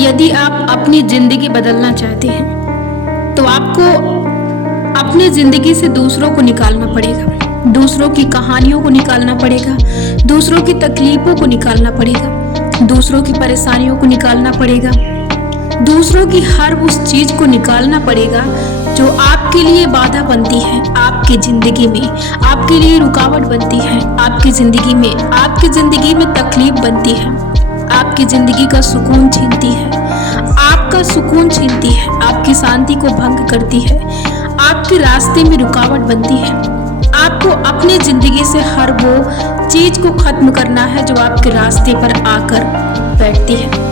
यदि आप अपनी ज़िंदगी बदलना चाहते हैं तो आपको अपनी ज़िंदगी से दूसरों को निकालना पड़ेगा, दूसरों की कहानियों को निकालना पड़ेगा, दूसरों की तकलीफ़ों को निकालना पड़ेगा, दूसरों की परेशानियों को निकालना पड़ेगा, दूसरों की हर उस चीज़ को निकालना पड़ेगा जो आपके लिए बाधा बनती है, आपकी ज़िंदगी में आपके लिए रुकावट बनती है, आपकी ज़िंदगी में तकलीफ बनती है, आपकी ज़िंदगी का सुकून छीनती है, आपका सुकून छीनती है, आपकी शांति को भंग करती है, आपके रास्ते में रुकावट बनती है। आपको अपनी ज़िंदगी से हर वो चीज़ को ख़त्म करना है जो आपके रास्ते पर आकर बैठती है।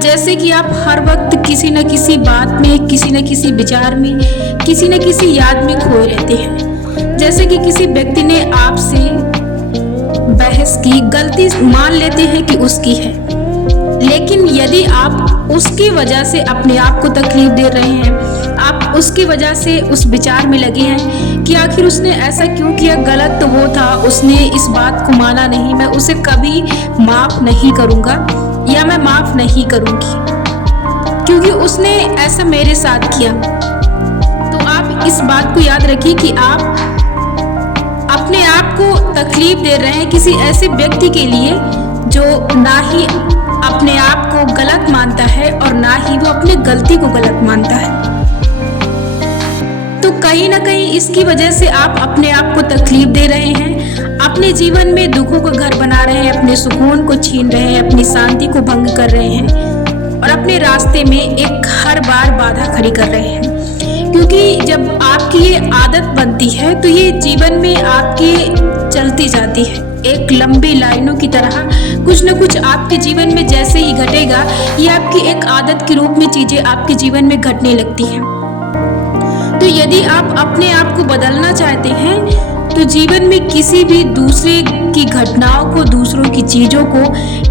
जैसे कि आप हर वक्त किसी न किसी बात में, किसी न किसी विचार में, किसी न किसी याद में खोए रहते हैं। जैसे कि किसी व्यक्ति ने आपसे बहस की, गलती मान लेते हैं कि उसकी है, लेकिन यदि आप उसकी वजह से अपने आप को तकलीफ दे रहे हैं, आप उसकी वजह से उस विचार में लगे हैं कि आखिर उसने ऐसा क्यों किया, गलत तो वो था, उसने इस बात को माना नहीं, मैं उसे कभी माफ़ नहीं करूँगा या मैं माफ़ नहीं करूँगी क्योंकि उसने ऐसा मेरे साथ किया। तो आप इस बात को याद रखिए कि आप अपने आप को तकलीफ दे रहे हैं किसी ऐसे व्यक्ति के लिए जो ना ही अपने आप को गलत मानता है और ना ही वो अपनी गलती को गलत मानता है। तो कहीं ना कहीं इसकी वजह से आप अपने आप को तकलीफ दे रहे हैं, अपने जीवन में दुखों का घर बना रहे हैं, अपने सुकून को छीन रहे हैं, अपनी शांति को भंग कर रहे हैं और अपने रास्ते में एक हर बार बाधा खड़ी कर रहे हैं। क्योंकि जब आपकी ये आदत बनती है तो ये जीवन में आपके चलती जाती है, एक लंबी लाइनों की तरह कुछ न कुछ आपके जीवन में जैसे ही घटेगा, ये आपकी एक आदत के रूप में चीज़ें आपके जीवन में घटने लगती हैं। तो यदि आप अपने आप को बदलना चाहते हैं तो जीवन में किसी भी दूसरे की घटनाओं को, दूसरों की चीज़ों को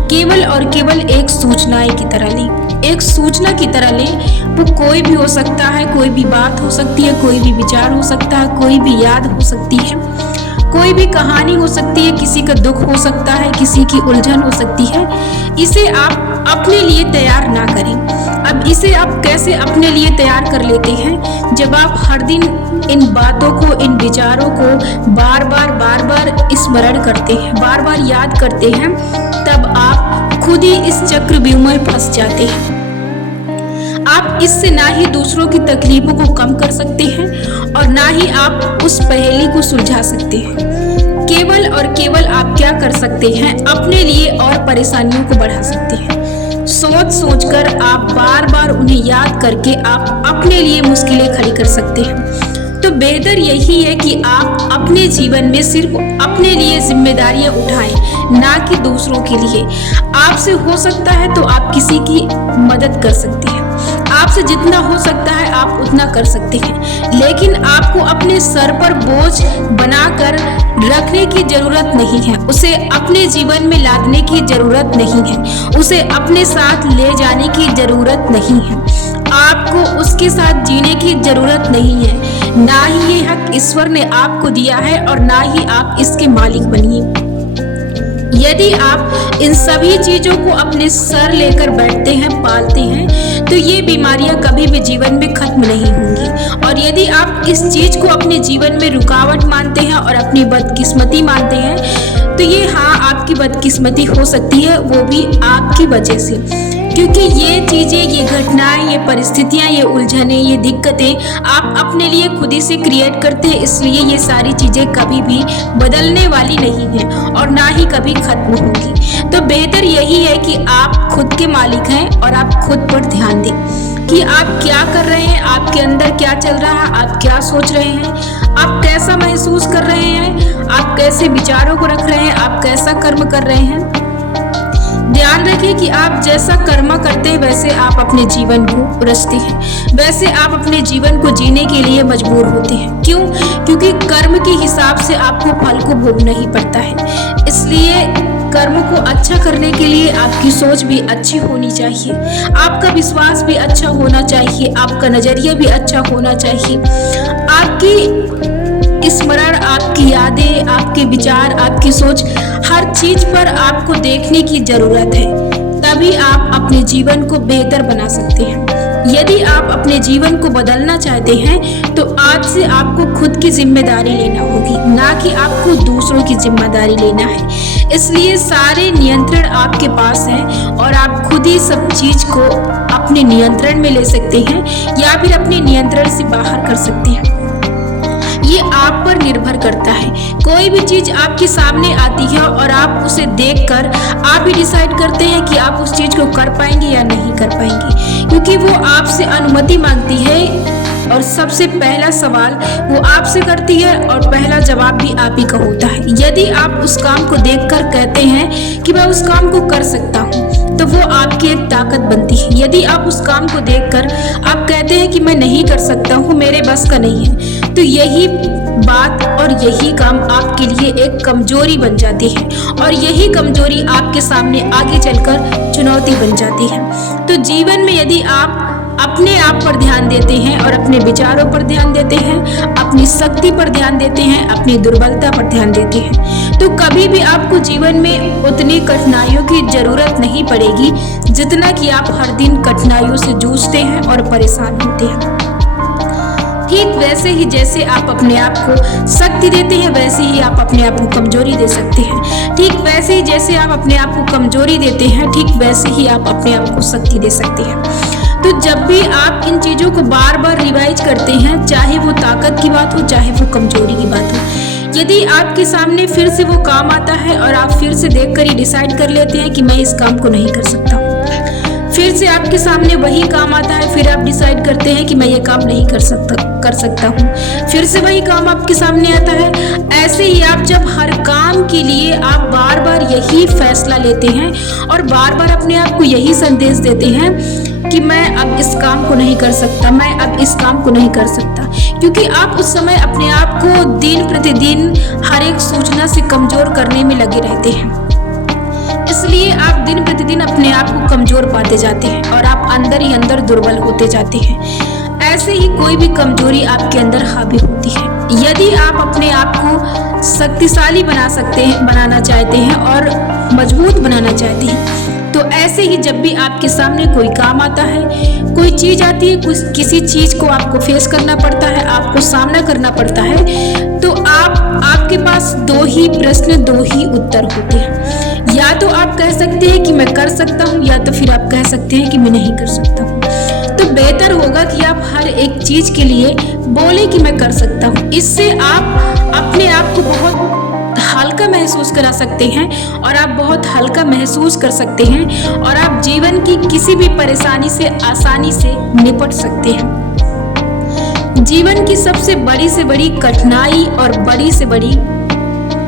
केवल और केवल एक सूचना की तरह लें, एक सूचना की तरह लें। वो कोई भी हो सकता है, कोई भी बात हो सकती है, कोई भी विचार हो सकता है, कोई भी याद हो सकती है, कोई भी कहानी हो सकती है, किसी का दुख हो सकता है, किसी की उलझन हो सकती है। इसे आप अपने लिए तैयार ना करें। अब इसे आप कैसे अपने लिए तैयार कर लेते हैं? जब आप हर दिन इन बातों को, इन विचारों को बार बार स्मरण करते हैं, बार बार याद करते हैं, तब आप खुद ही इस चक्रव्यूह में फंस जाते हैं। आप इससे ना ही दूसरों की तकलीफों को कम कर सकते हैं और ना ही आप उस पहेली को सुलझा सकते हैं। केवल और केवल आप क्या कर सकते हैं, अपने लिए और परेशानियों को बढ़ा सकते हैं। सोच कर आप बार बार उन्हें याद करके आप अपने लिए मुश्किलें खड़ी कर सकते हैं। तो बेहतर यही है कि आप अपने जीवन में सिर्फ अपने लिए जिम्मेदारियां उठाएं, ना कि दूसरों के लिए। आपसे हो सकता है तो आप किसी की मदद कर सकते हैं, आपसे जितना हो सकता है आप उतना कर सकते हैं, लेकिन आपको अपने सर पर बोझ बनाकर रखने की जरूरत नहीं है, उसे अपने जीवन में लादने की जरूरत नहीं है, उसे अपने साथ ले जाने की जरूरत नहीं है, आपको उसके साथ जीने की जरूरत नहीं है। ना ही ये हक ईश्वर ने आपको दिया है और ना ही आप इसके मालिक बनिए। यदि आप इन सभी चीजों को अपने सर लेकर बैठते हैं, पालते हैं, तो ये बीमारियां कभी भी जीवन में खत्म नहीं होंगी। और यदि आप इस चीज को अपने जीवन में रुकावट मानते हैं और अपनी बदकिस्मती मानते हैं, तो ये आपकी बदकिस्मती हो सकती है, वो भी आपकी वजह से। क्योंकि ये चीज़ें, ये घटनाएं, ये परिस्थितियां, ये उलझनें, ये दिक्कतें आप अपने लिए खुद ही से क्रिएट करते हैं, इसलिए ये सारी चीज़ें कभी भी बदलने वाली नहीं हैं और ना ही कभी खत्म होंगी। तो बेहतर यही है कि आप खुद के मालिक हैं और आप खुद पर ध्यान दें कि आप क्या कर रहे हैं, आपके अंदर क्या चल रहा है, आप क्या सोच रहे हैं, आप कैसा महसूस कर रहे हैं, आप कैसे विचारों को रख रहे हैं, आप कैसा कर्म कर रहे हैं। ध्यान रखें कि आप जैसा कर्म करते हैं वैसे आप अपने जीवन को रचते हैं, वैसे आप अपने जीवन को जीने के लिए मजबूर होते हैं। क्यों? क्योंकि कर्म के हिसाब से आपको फल को भोगना ही पड़ता है। इसलिए कर्म को अच्छा करने के लिए आपकी सोच भी अच्छी होनी चाहिए, आपका विश्वास भी अच्छा होना चाहिए, आपका नजरिया भी अच्छा होना चाहिए, आपकी स्मरण, आपकी यादें, आपके विचार, आपकी सोच, हर चीज पर आपको देखने की जरूरत है। तभी आप अपने जीवन को बेहतर बना सकते हैं। यदि आप अपने जीवन को बदलना चाहते हैं तो आज से आपको खुद की जिम्मेदारी लेना होगी, ना कि आपको दूसरों की जिम्मेदारी लेना है। इसलिए सारे नियंत्रण आपके पास है और आप खुद ही सब चीज को अपने नियंत्रण में ले सकते हैं या फिर अपने नियंत्रण से बाहर कर सकते हैं। ये आप पर निर्भर करता है। कोई भी चीज आपके सामने आती है और आप उसे देखकर आप ही डिसाइड करते हैं कि आप उस चीज को कर पाएंगे या नहीं कर पाएंगे, क्योंकि वो आपसे अनुमति मांगती है और सबसे पहला सवाल वो आपसे करती है और पहला जवाब भी आप ही का होता है। यदि आप उस काम को देखकर कहते हैं कि मैं उस काम को कर सकता हूँ, तो वो आपकी एक ताकत बनती है। यदि आप उस काम को देखकर आप कहते हैं कि मैं नहीं कर सकता हूँ, मेरे बस का नहीं है, तो यही बात और यही काम आपके लिए एक कमजोरी बन जाती है और यही कमजोरी आपके सामने आगे चलकर चुनौती बन जाती है। तो जीवन में यदि आप अपने आप पर ध्यान देते हैं और अपने विचारों पर ध्यान देते हैं, अपनी शक्ति पर ध्यान देते हैं, अपनी दुर्बलता पर ध्यान देते हैं, तो कभी भी आपको जीवन में उतनी कठिनाइयों की जरूरत नहीं पड़ेगी जितना कि आप हर दिन कठिनाइयों से जूझते हैं और परेशान होते हैं। ठीक वैसे ही जैसे आप अपने आप को शक्ति देते हैं, वैसे ही आप अपने आप को कमजोरी दे सकते हैं। ठीक वैसे ही जैसे आप अपने आप को कमजोरी देते हैं, ठीक वैसे ही आप अपने आप को शक्ति दे सकते हैं। तो जब भी आप इन चीजों को बार बार रिवाइज करते हैं, चाहे वो ताकत की बात हो, चाहे वो कमजोरी की बात हो, यदि आपके सामने फिर से वो काम आता है और आप फिर से देखकर ही डिसाइड कर लेते हैं कि मैं इस काम को नहीं कर सकता, फिर से आपके सामने वही काम आता है, फिर आप डिसाइड करते हैं कि मैं ये काम नहीं कर सकता हूँ, फिर से वही काम आपके सामने आता है। ऐसे ही आप जब हर काम के लिए आप बार बार यही फैसला लेते हैं और बार बार अपने आप को यही संदेश देते हैं कि मैं अब इस काम को नहीं कर सकता, मैं अब इस काम को नहीं कर सकता, क्योंकि आप उस समय अपने आप को दिन प्रतिदिन हर एक सूचना से कमजोर करने में लगे रहते हैं। इसलिए आप दिन प्रतिदिन अपने आप को कमजोर पाते जाते हैं और आप अंदर ही अंदर दुर्बल होते जाते हैं। ऐसे ही कोई भी कमजोरी आपके अंदर हावी होती है। यदि आप अपने आप को शक्तिशाली बनाना चाहते हैं और मजबूत बनाना चाहते हैं, तो ऐसे ही जब भी आपके सामने कोई काम आता है, कोई चीज आती है, किसी चीज को आपको फेस करना पड़ता है, आपको सामना करना पड़ता है, तो आपके पास दो ही प्रश्न, दो ही उत्तर होते हैं। या तो आप कह सकते हैं कि मैं कर सकता हूँ, या तो फिर आप कह सकते हैं कि मैं नहीं कर सकता हूँ। तो बेहतर होगा कि आप हर एक चीज के लिए बोले कि मैं कर सकता हूँ। इससे आप अपने आप को बहुत हल्का महसूस करा सकते हैं और आप बहुत हल्का महसूस कर सकते हैं और आप जीवन की किसी भी परेशानी से आसानी से निपट सकते हैं। जीवन की सबसे बड़ी से बड़ी कठिनाई और बड़ी से बड़ी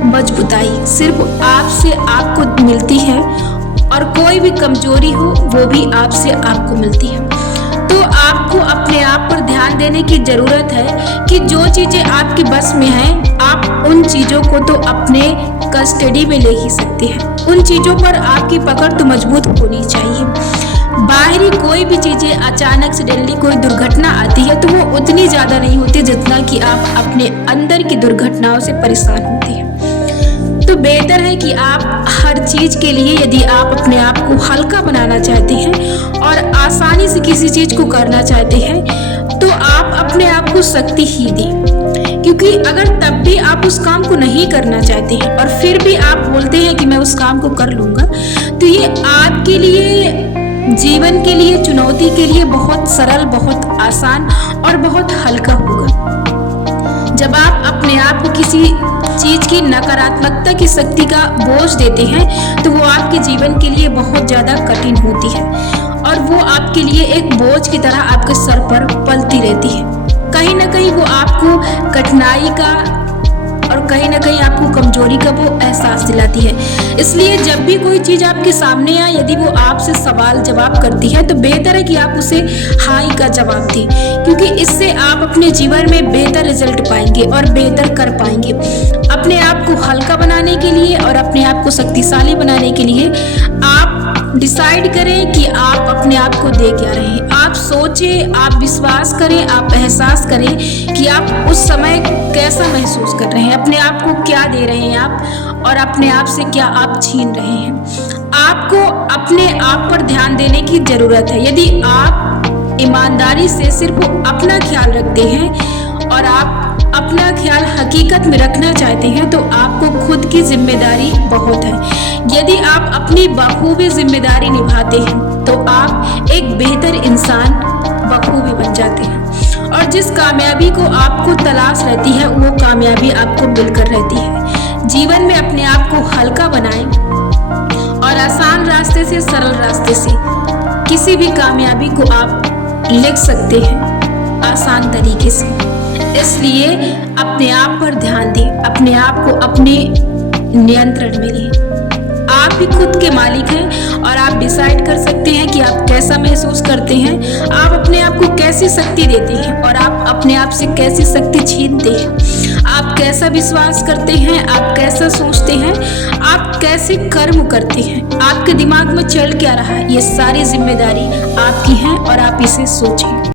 मजबूताई सिर्फ आपसे आपको मिलती है और कोई भी कमजोरी हो वो भी आपसे आपको मिलती है। तो आपको अपने आप पर ध्यान देने की जरूरत है कि जो चीजें आपके बस में हैं, आप उन चीजों को तो अपने कस्टडी में ले ही सकते हैं। उन चीजों पर आपकी पकड़ तो मजबूत होनी चाहिए। बाहरी कोई भी चीजें अचानक सडनली कोई दुर्घटना आती है तो वो उतनी ज्यादा नहीं होती जितना कि आप अपने अंदर की दुर्घटनाओं से परेशान होते हैं। तो बेहतर है कि आप हर चीज के लिए यदि आप अपने आप को हल्का बनाना चाहते हैं और आसानी से किसी चीज को करना चाहते हैं, तो आप अपने आप को शक्ति ही दें। क्योंकि अगर तब भी आप उस काम को नहीं करना चाहते हैं और फिर भी आप बोलते हैं कि मैं उस काम को कर लूंगा, तो ये आपके लिए, जीवन के लिए, चुनौती के लिए बहुत सरल, बहुत आसान और बहुत हल्का होगा। जब आप अपने आप को किसी चीज की नकारात्मकता की शक्ति का बोझ देते हैं, तो वो आपके जीवन के लिए बहुत ज्यादा कठिन होती है और वो आपके लिए एक बोझ की तरह आपके सर पर पलती रहती है। कहीं ना कहीं वो आपको कठिनाई का और कहीं ना कहीं आपको कमजोरी का वो एहसास दिलाती है। इसलिए जब भी कोई चीज आपके सामने आए, यदि वो आपसे सवाल जवाब करती है, तो बेहतर है कि आप उसे हाई का जवाब दें, क्योंकि इससे आप अपने जीवन में बेहतर रिजल्ट पाएंगे और बेहतर कर पाएंगे। अपने आप को हल्का बनाने के लिए और अपने आप को शक्तिशाली बनाने के लिए आप डिसाइड करें कि आप अपने आप को दे क्या रहे हैं। आप सोचें, आप विश्वास करें, आप एहसास करें कि आप उस समय कैसा महसूस कर रहे हैं, अपने आप को क्या दे रहे हैं आप और अपने आप से क्या आप छीन रहे हैं। आपको अपने आप पर ध्यान देने की जरूरत है। यदि आप ईमानदारी से सिर्फ अपना ख्याल रखते हैं और आप अपना ख्याल हकीकत में रखना चाहते हैं तो आपको खुद की जिम्मेदारी बहुत है। यदि आप अपनी बखूबी जिम्मेदारी निभाते हैं तो आप एक बेहतर इंसान बखूबी बन जाते हैं और जिस कामयाबी को आपको तलाश रहती है वो कामयाबी आपको मिलकर रहती है। जीवन में अपने आप को हल्का बनाएं और आसान रास्ते से सरल रास्ते से किसी भी कामयाबी को आप लिख सकते हैं आसान तरीके से। इसलिए अपने आप पर ध्यान दें, अपने आप को अपने नियंत्रण में लें। आप ही खुद के मालिक हैं और आप डिसाइड कर सकते हैं कि आप कैसा महसूस करते हैं, आप अपने आप को कैसी शक्ति देते हैं और आप अपने आप से कैसी शक्ति छीनते हैं। आप कैसा विश्वास करते हैं, आप कैसा सोचते हैं, आप कैसे कर्म करते हैं, आपके दिमाग में चल क्या रहा है, ये सारी जिम्मेदारी आपकी है और आप इसे सोचें।